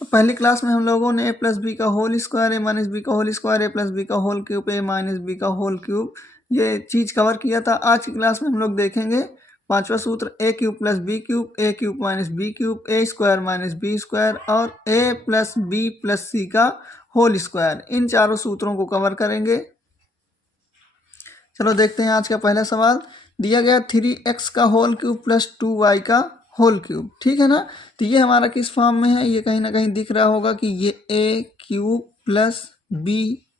पहली क्लास में हम लोगों ने ए प्लस बी का होल स्क्वायर, ए माइनस बी का होल स्क्वायर, ए प्लस बी का होल क्यूब, ए माइनस बी का होल क्यूब, ये चीज़ कवर किया था। आज की क्लास में हम लोग देखेंगे पांचवा सूत्र ए क्यूब प्लस बी क्यूब, ए क्यूब माइनस बी क्यूब, ए स्क्वायर माइनस बी स्क्वायर और ए प्लस बी प्लस सी का होल स्क्वायर। इन चारों सूत्रों को कवर करेंगे। चलो देखते हैं आज का पहला सवाल। दिया गया 3x का होल क्यूब प्लस 2y का होल क्यूब, ठीक है ना। तो ये हमारा किस फॉर्म में है, ये कहीं ना कहीं दिख रहा होगा कि ये a cube plus b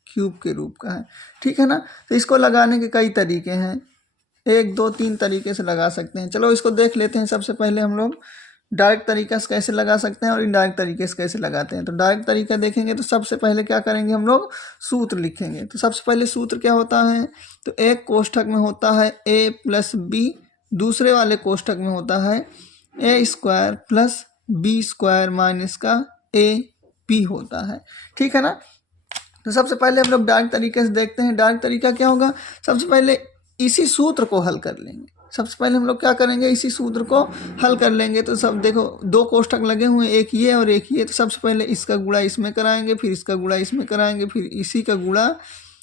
cube के रूप का है, ठीक है ना। तो इसको लगाने के कई तरीके हैं, 1 2 3 तरीके से लगा सकते हैं। चलो इसको देख लेते हैं। सबसे पहले हम लोग डायरेक्ट तरीका से कैसे लगा सकते हैं और इनडायरेक्ट तरीके से कैसे लगाते हैं। तो डायरेक्ट तरीका देखेंगे तो सबसे पहले क्या करेंगे, हम लोग सूत्र लिखेंगे। तो सबसे पहले सूत्र क्या होता है, तो एक कोष्ठक में होता है a प्लस बी, दूसरे वाले कोष्ठक में होता है A square plus B square minus का ए बी होता है, ठीक है ना। तो सबसे पहले हम लोग डायरेक्ट तरीके से देखते हैं। डायरेक्ट तरीका क्या होगा, सबसे पहले इसी सूत्र को हल कर लेंगे। सबसे पहले हम लोग क्या करेंगे, इसी सूत्र को हल कर लेंगे। तो सब देखो, दो कोष्ठक लगे हुए हैं, एक ये और एक ये। तो सबसे पहले इसका गुणा इसमें कराएंगे, फिर इसका गुणा इसमें कराएंगे, फिर इसी का गुणा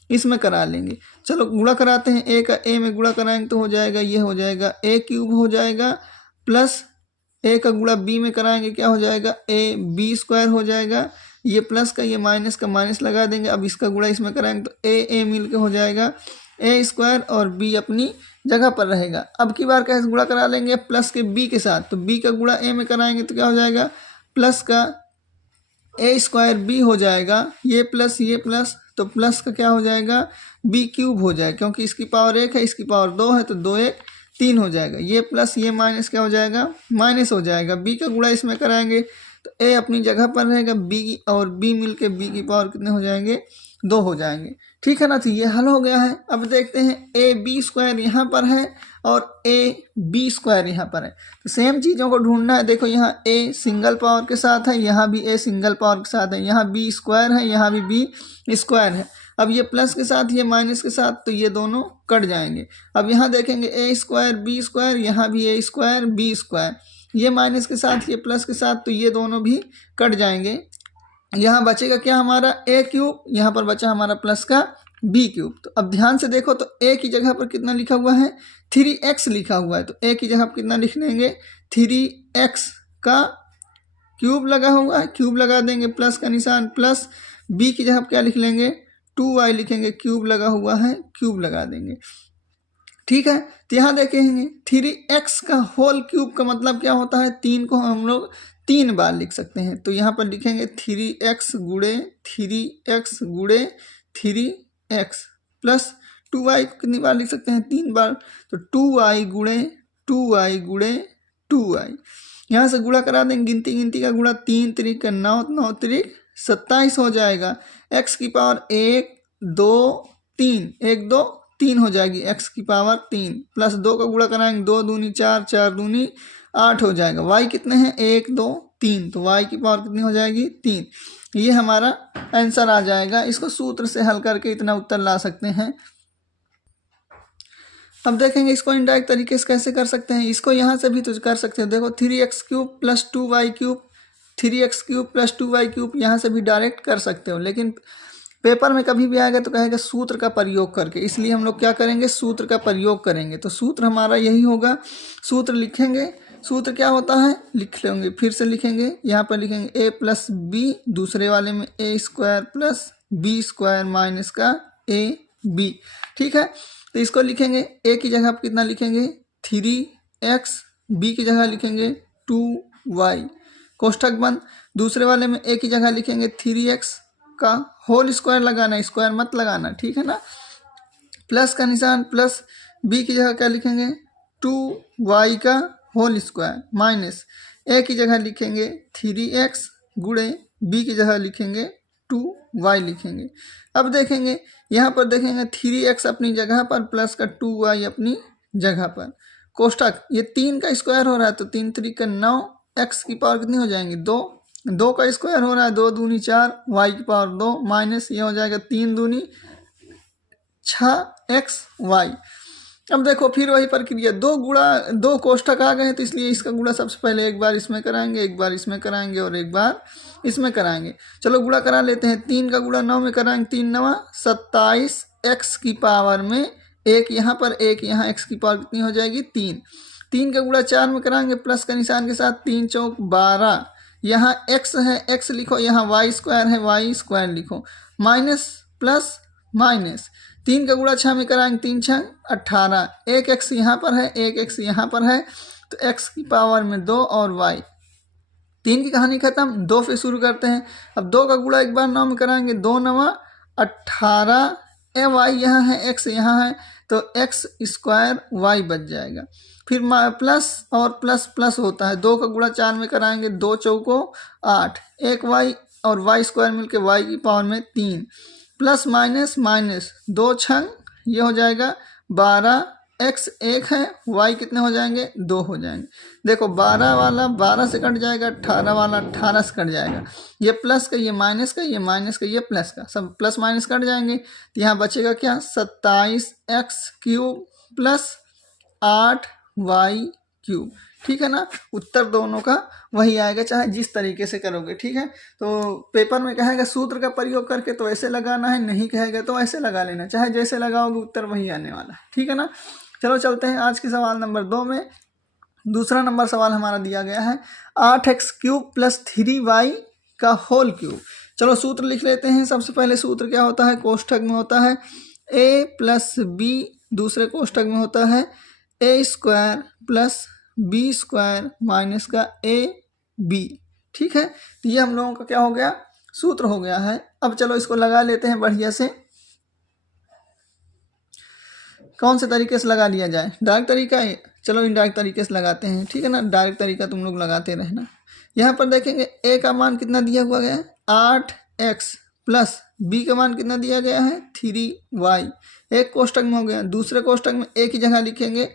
इसमें करा लेंगे। चलो गुणा कराते हैं। ए का ए में गुणा कराएंगे तो हो जाएगा, ये हो जाएगा ए क्यूब हो जाएगा, प्लस ए का गुणा बी में कराएंगे क्या हो जाएगा, ए बी स्क्वायर हो जाएगा। ये प्लस का ये माइनस का माइनस लगा देंगे। अब इसका गुणा इसमें कराएंगे तो ए मिल के हो जाएगा ए स्क्वायर और बी अपनी जगह पर रहेगा। अब की बार कैसे गुणा करा लेंगे, प्लस के बी के साथ। तो बी का गुणा ए में कराएंगे तो क्या हो जाएगा, प्लस का ए स्क्वायर बी हो जाएगा, ये प्लस तो प्लस का क्या हो जाएगा, बी क्यूब हो जाएगा, क्योंकि इसकी पावर 1 है, इसकी पावर 2 है, तो 2 1 3 हो जाएगा। ये प्लस ये माइनस क्या हो जाएगा, माइनस हो जाएगा। बी का गुणा इसमें कराएंगे तो ए अपनी जगह पर रहेगा, बी और बी मिलके बी की पावर कितने हो जाएंगे, 2 हो जाएंगे, ठीक है ना। तो ये हल हो गया है। अब देखते हैं ए बी स्क्वायर यहाँ पर है और ए बी स्क्वायर यहाँ पर है। तो सेम चीज़ों को ढूंढना है। देखो यहाँ ए सिंगल पावर के साथ है, यहाँ भी ए सिंगल पावर के साथ है, यहाँ बी स्क्वायर है, यहाँ भी बी स्क्वायर है। अब ये प्लस के साथ ये माइनस के साथ, तो ये दोनों कट जाएंगे। अब यहाँ देखेंगे ए स्क्वायर बी स्क्वायर, यहाँ भी ए स्क्वायर बी स्क्वायर, ये माइनस के साथ ये प्लस के साथ, तो ये दोनों भी कट जाएंगे। यहाँ बचेगा क्या हमारा ए क्यूब, यहाँ पर बचा हमारा प्लस का बी क्यूब। तो अब ध्यान से देखो तो ए की जगह पर कितना लिखा हुआ है, 3x लिखा हुआ है। तो ए की जगह पर कितना लिख लेंगे, 3x का क्यूब लगा हुआ है, क्यूब लगा देंगे, प्लस का निशान, प्लस बी की जगह पर क्या लिख लेंगे, 2y लिखेंगे, क्यूब लगा हुआ है, क्यूब लगा देंगे, ठीक है। तो यहाँ देखेंगे 3x का होल क्यूब का मतलब क्या होता है, 3 को हम लोग 3 बार लिख सकते हैं। तो यहाँ पर लिखेंगे 3x गुणे 3x प्लस 2y को कितनी बार लिख सकते हैं, 3 बार। तो 2y गुणे 2y यहाँ से गुणा करा देंगे, गिनती का गुणा, 3 3 का 9 9 3 27 हो जाएगा। x की पावर 1 2 3 1 2 3 हो जाएगी, x की पावर 3 प्लस 2 का गुणा कराएंगे, 2 दूनी 4 4 दूनी 8 हो जाएगा। y कितने हैं, 1 2 3, तो y की पावर कितनी हो जाएगी, 3। ये हमारा आंसर आ जाएगा। इसको सूत्र से हल करके इतना उत्तर ला सकते हैं। अब देखेंगे इसको इनडायरेक्ट तरीके से कैसे कर सकते हैं। इसको यहाँ से भी तो कर सकते हैं। देखो 3x cube plus 2y cube, 3x cube plus 2y cube, यहाँ से भी डायरेक्ट कर सकते हो, लेकिन पेपर में कभी भी आएगा तो कहेगा सूत्र का प्रयोग करके, इसलिए हम लोग क्या करेंगे, सूत्र का प्रयोग करेंगे। तो सूत्र हमारा यही होगा। सूत्र लिखेंगे, सूत्र क्या होता है लिख लेंगे, फिर से लिखेंगे। यहाँ पर लिखेंगे a प्लस बी, दूसरे वाले में a square plus B square minus का ए बी, ठीक है। तो इसको लिखेंगे, a की जगह पर कितना लिखेंगे, 3x, b की जगह लिखेंगे 2y, कोष्ठक बंद। दूसरे वाले में a की जगह लिखेंगे 3x का होल स्क्वायर लगाना, स्क्वायर मत लगाना, ठीक है ना, प्लस का निशान, प्लस b की जगह क्या लिखेंगे, 2y का होल स्क्वायर माइनस a की जगह लिखेंगे 3x गुणे b की जगह लिखेंगे 2y लिखेंगे। अब देखेंगे यहाँ पर देखेंगे 3x अपनी जगह पर प्लस का 2y अपनी जगह पर, कोष्ठक ये 3 का स्क्वायर हो रहा है, तो 3 3 का 9, x की पावर कितनी हो जाएंगी, 2 का स्क्वायर हो रहा है, 2 दूनी 4, y की पावर 2 माइनस ये हो जाएगा 3 दूनी 6xy। अब देखो फिर वही प्रक्रिया, दो कोष्ठक आ गए हैं तो इसलिए इसका गुणा सबसे पहले एक बार इसमें कराएंगे, एक बार इसमें कराएंगे और एक बार इसमें कराएंगे। चलो गुणा करा लेते हैं। 3 का गुणा 9 में कराएंगे, 3 9 27 x की पावर में एक यहाँ पर एक यहाँ, x की पावर कितनी हो जाएगी 3। 3 का गुणा 4 में कराएंगे प्लस का निशान के साथ, 3 चौक 12, यहाँ x है x लिखो, यहाँ y स्क्वायर है y स्क्वायर लिखो, माइनस प्लस माइनस। 3 का गुणा 6 में कराएंगे, 3 6 18, एक x यहाँ पर है एक x यहाँ पर है तो x की पावर में 2 और y। 3 की कहानी खत्म। 2 से शुरू करते हैं। अब 2 का गुणा एक बार 9 में कराएंगे, 2 9 18, y यहाँ है x यहाँ है तो x स्क्वायर y बच जाएगा। फिर प्लस और प्लस प्लस होता है। 2 का गुणा 4 में कराएंगे, 2 चौको 8, एक y और y स्क्वायर मिलके y की पावर में 3, प्लस माइनस माइनस, 2 छंग ये हो जाएगा 12, x 1 है, y कितने हो जाएंगे 2 हो जाएंगे। देखो 12 वाला 12 से कट जाएगा, 18 वाला 18 से कट जाएगा, ये प्लस का ये माइनस का, ये माइनस का ये प्लस का, सब प्लस माइनस कट जाएंगे तो यहाँ बचेगा क्या 27x cube plus 8y cube. ठीक है ना, उत्तर दोनों का वही आएगा चाहे जिस तरीके से करोगे। ठीक है, तो पेपर में कहेगा सूत्र का प्रयोग करके तो ऐसे लगाना है, नहीं कहेगा तो ऐसे लगा लेना, चाहे जैसे लगाओगे उत्तर वही आने वाला है। ठीक है ना, चलो चलते हैं आज के सवाल नंबर 2 में। दूसरा नंबर सवाल हमारा दिया गया है 8x क्यूब प्लस 3y का होल क्यूब। चलो सूत्र लिख लेते हैं। सबसे पहले सूत्र क्या होता है, कोष्ठक में होता है a प्लस बी, दूसरे कोष्ठक में होता है a square plus B square minus का ए बी। ठीक है, तो ये हम लोगों का क्या हो गया, सूत्र हो गया है। अब चलो इसको लगा लेते हैं बढ़िया से। कौन से तरीके से लगा लिया जाए, डायरेक्ट तरीका है, चलो इनडायरेक्ट तरीके से लगाते हैं। ठीक है ना, डायरेक्ट तरीका तुम लोग लगाते रहना। यहाँ पर देखेंगे a का मान कितना दिया हुआ गया है 8x प्लस b का मान कितना दिया गया है 3y, एक कोष्ठक में हो गया। दूसरे कोष्ठक में a की जगह लिखेंगे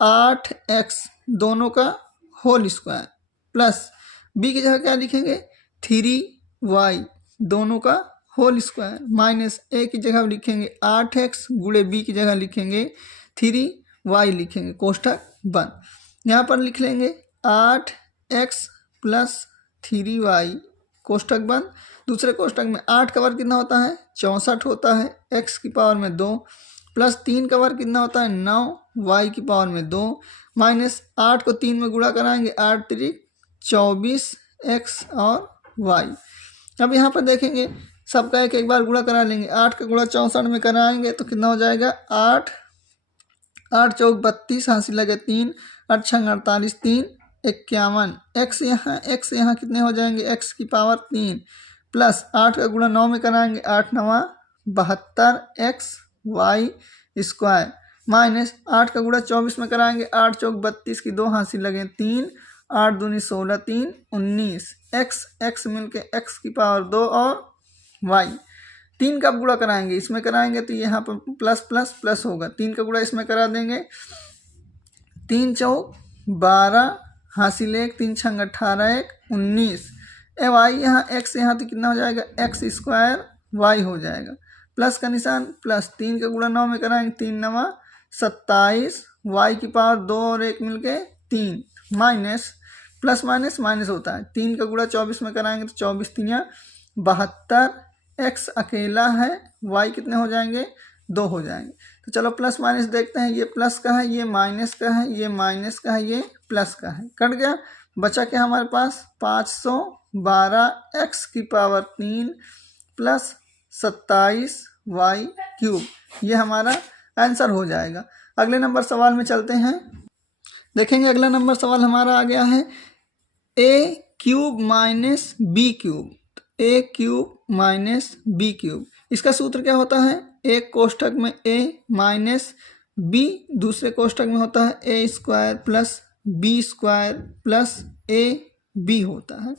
8x दोनों का होल स्क्वायर प्लस b की जगह क्या लिखेंगे 3y दोनों का होल स्क्वायर माइनस a की जगह लिखेंगे 8x गुणे b की जगह लिखेंगे 3y लिखेंगे, कोष्ठक बंद। यहाँ पर लिख लेंगे 8x प्लस 3y कोष्ठक बंद। दूसरे कोष्ठक में 8 का वर्ग कितना होता है 64 होता है, x की पावर में 2 प्लस 3 का वर्ग कितना होता है 9, y की पावर में 2 माइनस 8 को 3 में गुणा कराएंगे, 8 3 24 x और y। अब यहाँ पर देखेंगे सबका एक एक बार गुणा करा लेंगे। 8 का गुणा 64 में कराएंगे तो कितना हो जाएगा 8 8 चौक 32, हासिल लगे 3, 8 छंग 48, 3 51, x यहाँ कितने हो जाएंगे x की पावर 3 प्लस 8 का गुणा 9 में कराएंगे, 8 9 72 x y स्क्वायर माइनस 8 का गुणा 24 में कराएंगे, 8 चौक 32 की 2 हासिल लगे 3, 8 दूनी 16, 3 19, x मिलके x की पावर 2 और y। 3 का गुणा कराएंगे, इसमें कराएंगे तो यहाँ पर प्लस प्लस प्लस होगा, 3 का गुणा इसमें करा देंगे, 3 चौक 12 हासिल 1, 3 छंग 18 1 19, y यहाँ x यहाँ तो कितना हो जाएगा x स्क्वायर y हो जाएगा, प्लस का निशान प्लस। 3 का गुणा 9 में कराएंगे, 3 9 27 y की पावर 2 और 1 मिलके 3 माइनस प्लस माइनस माइनस होता है। 3 का गुणा 24 में कराएंगे तो 24 3 72, x अकेला है, y कितने हो जाएंगे 2 हो जाएंगे। तो चलो प्लस माइनस देखते हैं, ये प्लस का है, ये माइनस का है, ये माइनस का है, ये प्लस का है, कट गया। बचा क्या हमारे पास 512 x की पावर 3 प्लस 27 y क्यूब, ये हमारा आंसर हो जाएगा। अगले नंबर सवाल में चलते हैं। देखेंगे अगला नंबर सवाल हमारा आ गया है a cube minus b cube, a cube minus b cube. इसका सूत्र क्या होता है, एक कोष्ठक में a माइनस b, दूसरे कोष्ठक में होता है a square plus b square plus a b होता है।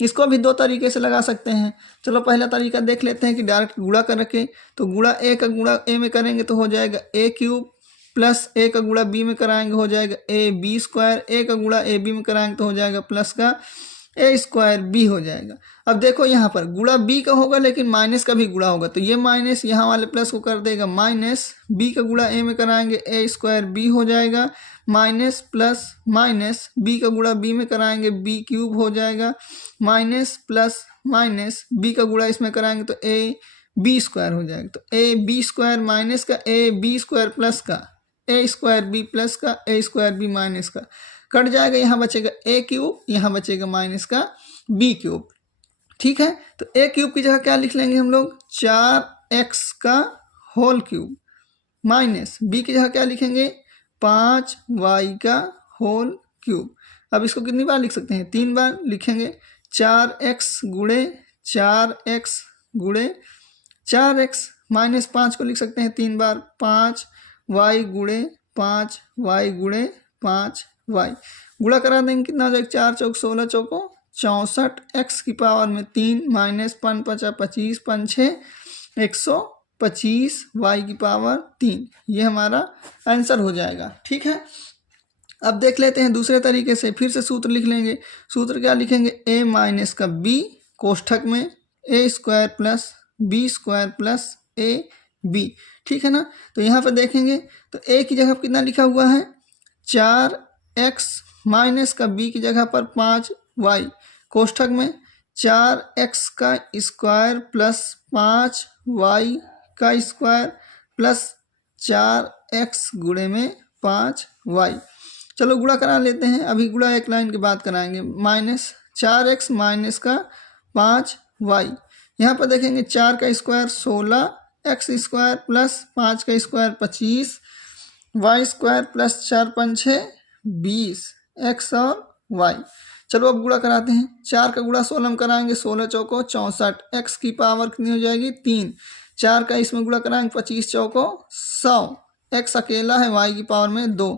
इसको भी दो तरीके से लगा सकते हैं। चलो पहला तरीका देख लेते हैं कि डायरेक्ट गुणा कर रखे, तो गुणा a का गुणा a में करेंगे तो हो जाएगा a क्यूब प्लस a का गुणा b में कराएंगे हो जाएगा a b स्क्वायर, a का गुणा a b में कराएंगे तो हो जाएगा प्लस का ए स्क्वायर बी हो जाएगा। अब देखो यहाँ पर गुणा बी का होगा लेकिन माइनस का भी गुणा होगा, तो ये माइनस यहाँ वाले प्लस को कर देगा माइनस, बी का गुणा ए में कराएंगे ए स्क्वायर बी हो जाएगा, माइनस प्लस माइनस, बी का गुणा बी में कराएंगे बी क्यूब हो जाएगा, माइनस प्लस माइनस, बी का गुणा इसमें कराएंगे तो ए बी स्क्वायर हो जाएगा। तो ए बी स्क्वायर माइनस का ए बी स्क्वायर प्लस का ए स्क्वायर बी प्लस का ए स्क्वायर बी माइनस का कट जाएगा, यहाँ बचेगा ए क्यूब, यहाँ बचेगा माइनस का बी क्यूब। ठीक है, तो ए क्यूब की जगह क्या लिख लेंगे हम लोग 4x का होल क्यूब, माइनस बी की जगह क्या लिखेंगे 5y का होल क्यूब। अब इसको कितनी बार लिख सकते हैं 3 बार लिखेंगे, 4x गुणे 4x गुणे 4x, माइनस 5 को लिख सकते हैं 3 बार, 5y गुणे 5y गुणे 5y, गुणा करा देंगे कितना हो जाएगा 4 चौक 16 चौको 64, x की पावर में 3 माइनस 5 5 25 5 6 125 y की पावर 3, ये हमारा आंसर हो जाएगा। ठीक है, अब देख लेते हैं दूसरे तरीके से, फिर से सूत्र लिख लेंगे। सूत्र क्या लिखेंगे a माइनस का b कोष्ठक में a square plus B square plus a b. ठीक है ना, तो यहाँ पर देखेंगे तो a की जगह कितना लिखा हुआ है 4x माइनस का b की जगह पर 5y कोष्ठक में 4x का स्क्वायर प्लस 5y का स्क्वायर प्लस 4x गुणे में 5y। चलो गुणा करा लेते हैं, अभी गुणा एक लाइन के बाद कराएंगे, माइनस 4x माइनस का 5y, यहाँ पर देखेंगे 4 का स्क्वायर 16, x स्क्वायर प्लस 5 का square 25, y square plus 4 5 6 20, x और y। चलो अब गुणा कराते हैं, 4 का गुणा 16 में कराएंगे 16 चौको 64, x की पावर कितनी हो जाएगी 3, 4 का इसमें गुणा कराएंगे 25 चौको 100, x अकेला है y की पावर में 2,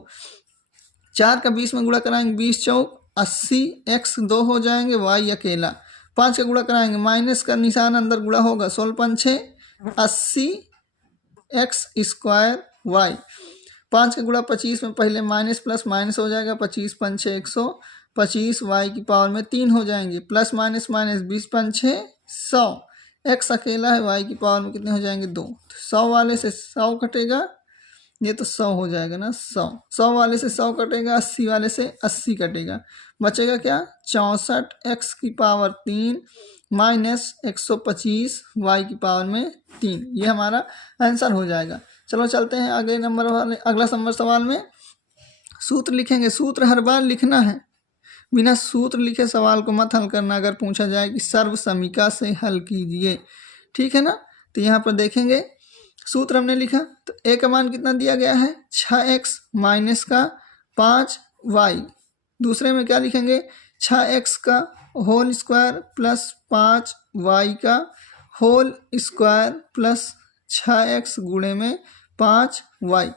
4 का 20 में गुणा कराएंगे 20 चौक 80, x 2 हो जाएंगे y अकेला, 5 का गुणा कराएंगे माइनस का निशान अंदर गुणा होगा 16 5 6 80 x स्क्वायर y, 5 का गुणा 25 में पहले माइनस प्लस माइनस हो जाएगा 25 5 6 125 y की पावर में 3 हो जाएंगे, प्लस माइनस माइनस 20 5 6 100, x अकेला है y की पावर में कितने हो जाएंगे 2, 100 वाले से 100 कटेगा, ये तो 100 हो जाएगा ना 100 वाले से 100 कटेगा, 80 वाले से 80 कटेगा, बचेगा क्या 64 x की पावर 3 माइनस 125 y की पावर में 3, ये हमारा आंसर हो जाएगा। चलो चलते हैं अगले नंबर वाले, अगला नंबर सवाल में सूत्र लिखेंगे। सूत्र हर बार लिखना है, बिना सूत्र लिखे सवाल को मत हल करना। अगर पूछा जाए कि सर्व समीका से हल कीजिए, ठीक है ना, तो यहाँ पर देखेंगे सूत्र हमने लिखा, तो a का मान कितना दिया गया है 6x माइनस का 5y, दूसरे में क्या लिखेंगे 6x का होल स्क्वायर प्लस 5y का होल स्क्वायर प्लस 6x गुणे में 5y।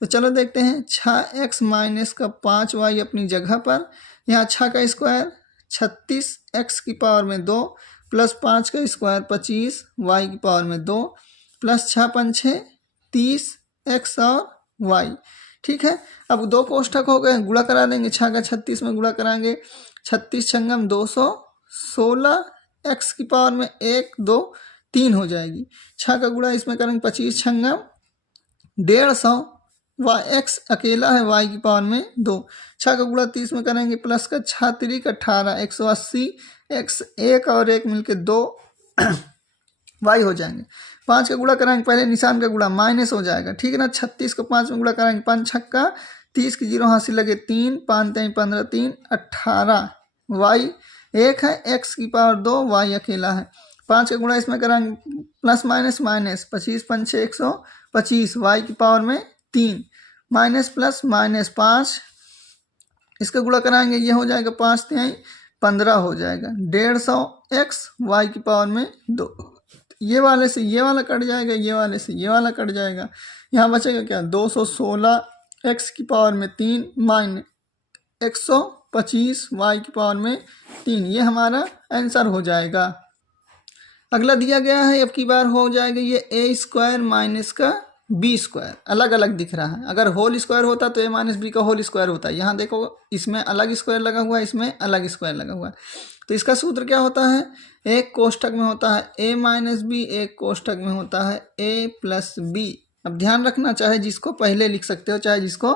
तो चलो देखते हैं, 6x माइनस का 5y अपनी जगह पर, यहाँ 6 का स्क्वायर 36 x की पावर में 2 प्लस 5 का स्क्वायर 25 y की पावर में 2 प्लस 6 5 6 30 x और y। ठीक है, अब 2 कोष्ठक हो गए, गुणा करा देंगे, 6 का 36 में गुणा कराएंगे 36 छंगम 216, x की पावर में 1 2 3 हो जाएगी, 6 का गुणा इसमें करेंगे 25 छंगम 150, x अकेला है y की पावर में 2, 6 का गुणा 30 में करेंगे प्लस का 6 3 18 180, x 1 और 1 मिलके 2 y हो जाएंगे। 5 का गुणा कराएंगे, पहले निशान का गुणा माइनस हो जाएगा, ठीक है ना, 36 को 5 में गुणा कराएंगे 5 छक्का 30 की 0 हासिल लगे 3 5 3 15 3 18, y 1 है, x की पावर 2 y अकेला है, 5 का गुणा इसमें कराएंगे प्लस माइनस माइनस 25 5 6 125, y की पावर में 3 माइनस प्लस माइनस 5, इसका गुणा कराएंगे ये हो जाएगा 5 3 15 हो जाएगा, 150 x y की पावर में 2, ये वाले से ये वाला कट जाएगा, ये वाले से ये वाला कट जाएगा, यहाँ बचेगा क्या 216 x की पावर में 3 माइनस 125 y की पावर में 3, ये हमारा आंसर हो जाएगा। अगला दिया गया है, अब की बार हो जाएगा ये a स्क्वायर माइनस का बी स्क्वायर अलग अलग दिख रहा है। अगर होल स्क्वायर होता तो ए माइनस बी का होल स्क्वायर होता है। यहाँ देखो इसमें अलग स्क्वायर लगा हुआ है, इसमें अलग स्क्वायर लगा हुआ है। तो इसका सूत्र क्या होता है, एक कोष्ठक में होता है ए माइनस बी, एक कोष्ठक में होता है ए प्लस बी। अब ध्यान रखना, चाहे जिसको पहले लिख सकते हो चाहे जिसको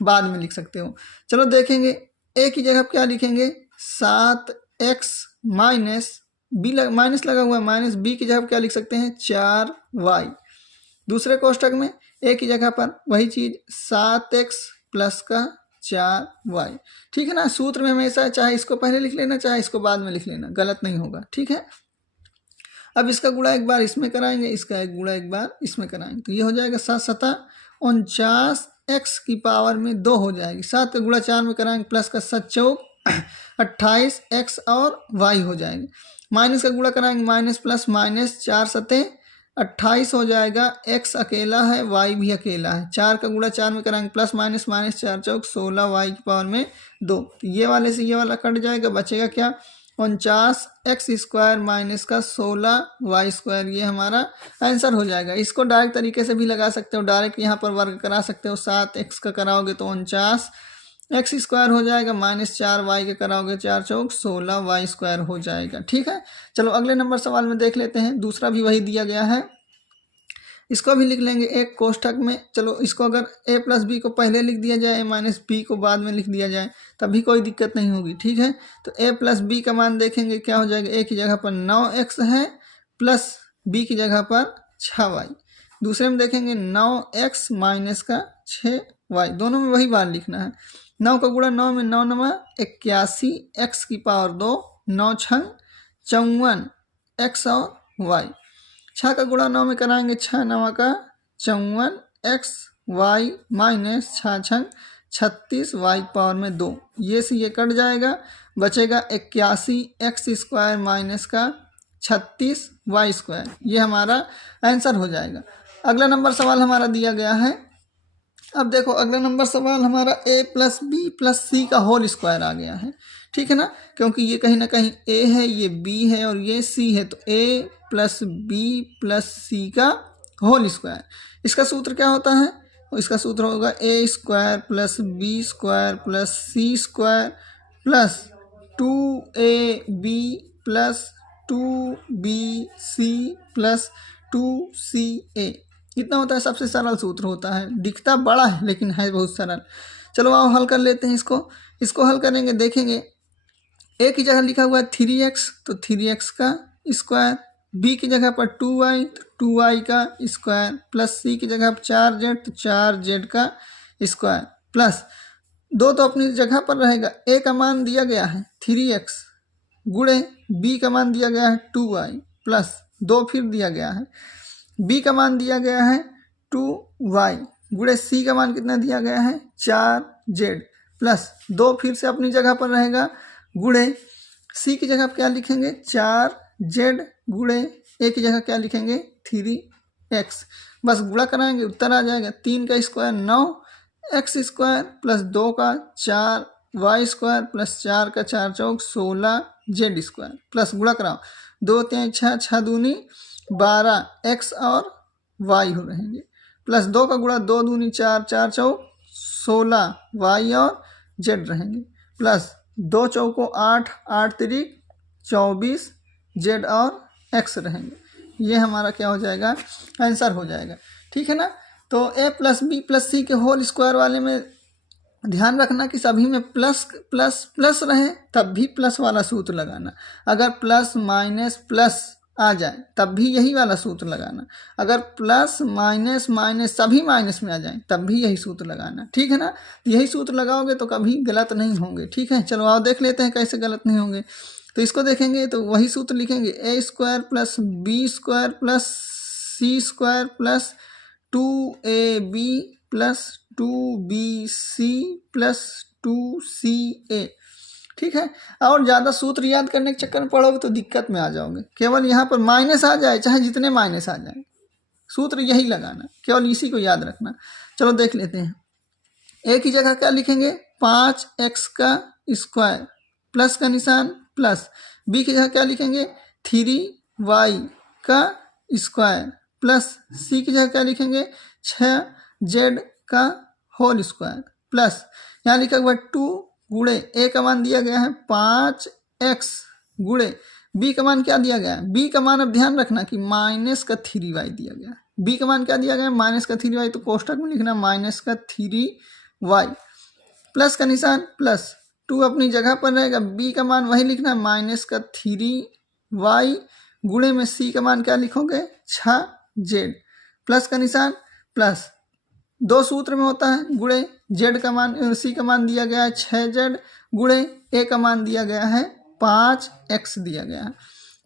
बाद में लिख सकते हो। चलो देखेंगे, ए की जगह क्या लिखेंगे 7x माइनस बी, माइनस लगा हुआ है, माइनस बी की जगह क्या लिख सकते हैं 4y। दूसरे कोष्ठक में ए की जगह पर वही चीज 7x प्लस का 4y। ठीक है ना। सूत्र में हमेशा चाहे इसको पहले लिख लेना चाहे इसको बाद में लिख लेना, गलत नहीं होगा। ठीक है। अब इसका गुणा एक बार इसमें कराएंगे, इसका एक गुणा एक बार इसमें कराएंगे, तो ये हो जाएगा 7 सता 49 x की पावर में 2 हो जाएगी। 7 का गुणा 4 में कराएंगे, प्लस का 7 चौक 28 x और y हो जाएंगे। माइनस का गुणा कराएंगे, माइनस प्लस माइनस 4 सते 28 हो जाएगा, x अकेला है y भी अकेला है। 4 का गुणा 4 में कराएंगे, प्लस माइनस माइनस 4 चौक 16 y की पावर में 2। तो ये वाले से ये वाला कट जाएगा, बचेगा क्या 49 एक्स स्क्वायर माइनस का 16 वाई स्क्वायर। ये हमारा आंसर हो जाएगा। इसको डायरेक्ट तरीके से भी लगा सकते हो, डायरेक्ट यहाँ पर वर्ग करा सकते हो। 7x का कराओगे तो 49 एक्स स्क्वायर हो जाएगा, माइनस 4y का कराओगे 4 चौक 16 वाई स्क्वायर हो जाएगा। ठीक है। चलो अगले नंबर सवाल में देख लेते हैं। दूसरा भी वही दिया गया है, इसको भी लिख लेंगे एक कोष्ठक में। चलो इसको अगर a प्लस बी को पहले लिख दिया जाए, a माइनस बी को बाद में लिख दिया जाए, तभी कोई दिक्कत नहीं होगी। ठीक है। तो a प्लस बी का मान देखेंगे क्या हो जाएगा, a की जगह पर 9x है प्लस b की जगह पर 6y। दूसरे में देखेंगे 9x माइनस का 6y, दोनों में वही मान लिखना है। 9 का गुणा 9 में 9 नमा 81 x की पावर 2, 9 छंग 54 x और y। 6 का गुणा 9 में कराएंगे, 6 9 का 54 x y minus 6 छंग 36 y power में 2। ये से ये कट जाएगा, बचेगा 81 एक्स स्क्वायर माइनस का 36 वाई स्क्वायर। ये हमारा आंसर हो जाएगा। अगला नंबर सवाल हमारा दिया गया है। अब देखो अगला नंबर सवाल हमारा a प्लस बी प्लस सी का होल स्क्वायर आ गया है। ठीक है ना, क्योंकि ये कहीं ना कहीं a है, ये b है और ये c है, तो a प्लस बी प्लस सी का होल स्क्वायर। इसका सूत्र क्या होता है, इसका सूत्र होगा a square plus B square plus c square plus 2ab plus 2bc plus 2ca। कितना होता है, सबसे सरल सूत्र होता है, दिखता बड़ा है लेकिन है बहुत सरल। चलो आओ हल कर लेते हैं इसको हल करेंगे। देखेंगे a की जगह लिखा हुआ है 3x, तो 3x का स्क्वायर, b की जगह पर 2y तो 2y का स्क्वायर, प्लस c की जगह पर 4z तो 4z का स्क्वायर, प्लस 2 तो अपनी जगह पर रहेगा। a का मान दिया गया है 3x गुणे b का मान दिया गया है 2y प्लस 2 फिर दिया गया है, b का मान दिया गया है 2y गुणे c का मान कितना दिया गया है 4z प्लस 2 फिर से अपनी जगह पर रहेगा, गुणे c की जगह क्या लिखेंगे 4z गुणे a की जगह क्या लिखेंगे 3x। बस गुणा कराएंगे, उत्तर आ जाएगा 3 का स्क्वायर 9x स्क्वायर प्लस 2 का 4y स्क्वायर प्लस 4 का 4 चौक 16z स्क्वायर, प्लस गुणा कराओ 2 3 6 6 दूनी 12 x और y हो रहेंगे, प्लस 2 का गुणा 2 दूनी 4 4 चौक 16 y और z रहेंगे, प्लस 2 चौको 8 8 तिरिक 24 z और x रहेंगे। ये हमारा क्या हो जाएगा, आंसर हो जाएगा। ठीक है ना। तो a प्लस बी प्लस सी के होल स्क्वायर वाले में ध्यान रखना कि सभी में प्लस प्लस प्लस रहे, तब भी प्लस वाला सूत्र लगाना। अगर प्लस माइनस प्लस आ जाए तब भी यही वाला सूत्र लगाना। अगर प्लस माइनस माइनस सभी माइनस में आ जाए तब भी यही सूत्र लगाना। ठीक है ना। यही सूत्र लगाओगे तो कभी गलत नहीं होंगे। ठीक है। चलो आओ देख लेते हैं कैसे गलत नहीं होंगे। तो इसको देखेंगे तो वही सूत्र लिखेंगे, a square plus B square plus c square plus 2ab plus 2bc plus 2ca। ठीक है। और ज़्यादा सूत्र याद करने के चक्कर में पढ़ोगे तो दिक्कत में आ जाओगे। केवल यहाँ पर माइनस आ जाए, चाहे जितने माइनस आ जाए, सूत्र यही लगाना, केवल इसी को याद रखना। चलो देख लेते हैं। a की जगह क्या लिखेंगे 5x का स्क्वायर, प्लस का निशान प्लस, b की जगह क्या लिखेंगे 3y का स्क्वायर प्लस सी की जगह क्या लिखेंगे 6z का होल स्क्वायर प्लस यहाँ लिखा हुआ 2 गुणे ए का मान दिया गया है 5x गुणे बी का मान क्या दिया गया है, बी का मान अब ध्यान रखना कि माइनस का 3y दिया गया है। बी का मान क्या दिया गया है, माइनस का 3y, तो कोष्टक में लिखना माइनस का 3y प्लस का निशान प्लस 2 अपनी जगह पर रहेगा, बी का मान वही लिखना माइनस का 3y गुणे में सी का मान क्या लिखोगे 6z प्लस का निशान प्लस 2 सूत्र में होता है गुणे, z का मान सी का मान दिया गया है 6z गुणे ए का मान दिया गया है 5x दिया गया है।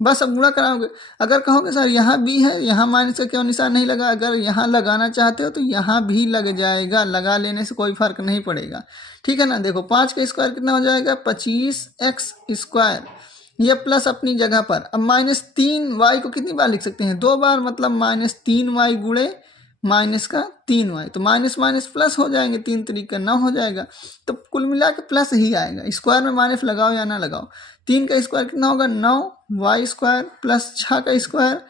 बस अब गुणा कराओगे। अगर कहोगे सर यहाँ भी है, यहाँ माइनस का क्यों निशान नहीं लगा, अगर यहाँ लगाना चाहते हो तो यहाँ भी लग जाएगा, लगा लेने से कोई फर्क नहीं पड़ेगा, ठीक है ना। देखो 5 का स्क्वायर कितना हो जाएगा 25x स्क्वायर, ये प्लस अपनी जगह पर। अब माइनस 3y को कितनी बार लिख सकते हैं 2 बार, मतलब माइनस 3y गुणे माइनस का 3y, तो माइनस माइनस प्लस हो जाएंगे, 3 तरीका 9 हो जाएगा, तो कुल मिला के प्लस ही आएगा। स्क्वायर में माइनस लगाओ या ना लगाओ, 3 का स्क्वायर कितना होगा 9y स्क्वायर प्लस 6 का स्क्वायर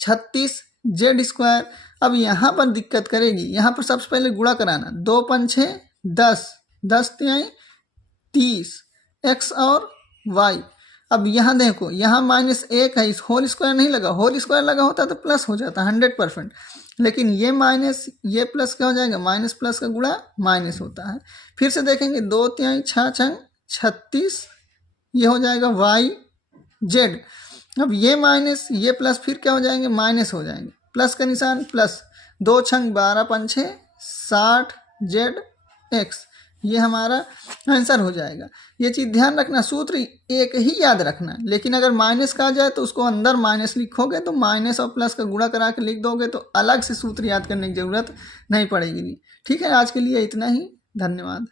36z स्क्वायर। अब यहाँ पर दिक्कत करेगी, यहाँ पर सबसे पहले गुणा कराना, 2 पंच 6 10, 10 तिहाई 30 x और y। अब यहाँ देखो यहाँ माइनस 1 है, इस होल स्क्वायर नहीं लगा, होल स्क्वायर लगा होता तो प्लस हो जाता 100%, लेकिन ये माइनस ये प्लस क्या हो जाएगा, माइनस प्लस का गुणा माइनस होता है। फिर से देखेंगे 2 तिहाई 6 छंग 36, ये हो जाएगा yz। अब ये माइनस ये प्लस फिर क्या हो जाएंगे माइनस हो जाएंगे, प्लस का निशान प्लस 2 छंग 12 पंछे 60zx, ये हमारा आंसर हो जाएगा। ये चीज़ ध्यान रखना, सूत्र एक ही याद रखना, लेकिन अगर माइनस का आ जाए तो उसको अंदर माइनस लिखोगे तो माइनस और प्लस का गुणा करा के लिख दोगे तो अलग से सूत्र याद करने की ज़रूरत नहीं पड़ेगी। ठीक है, आज के लिए इतना ही, धन्यवाद।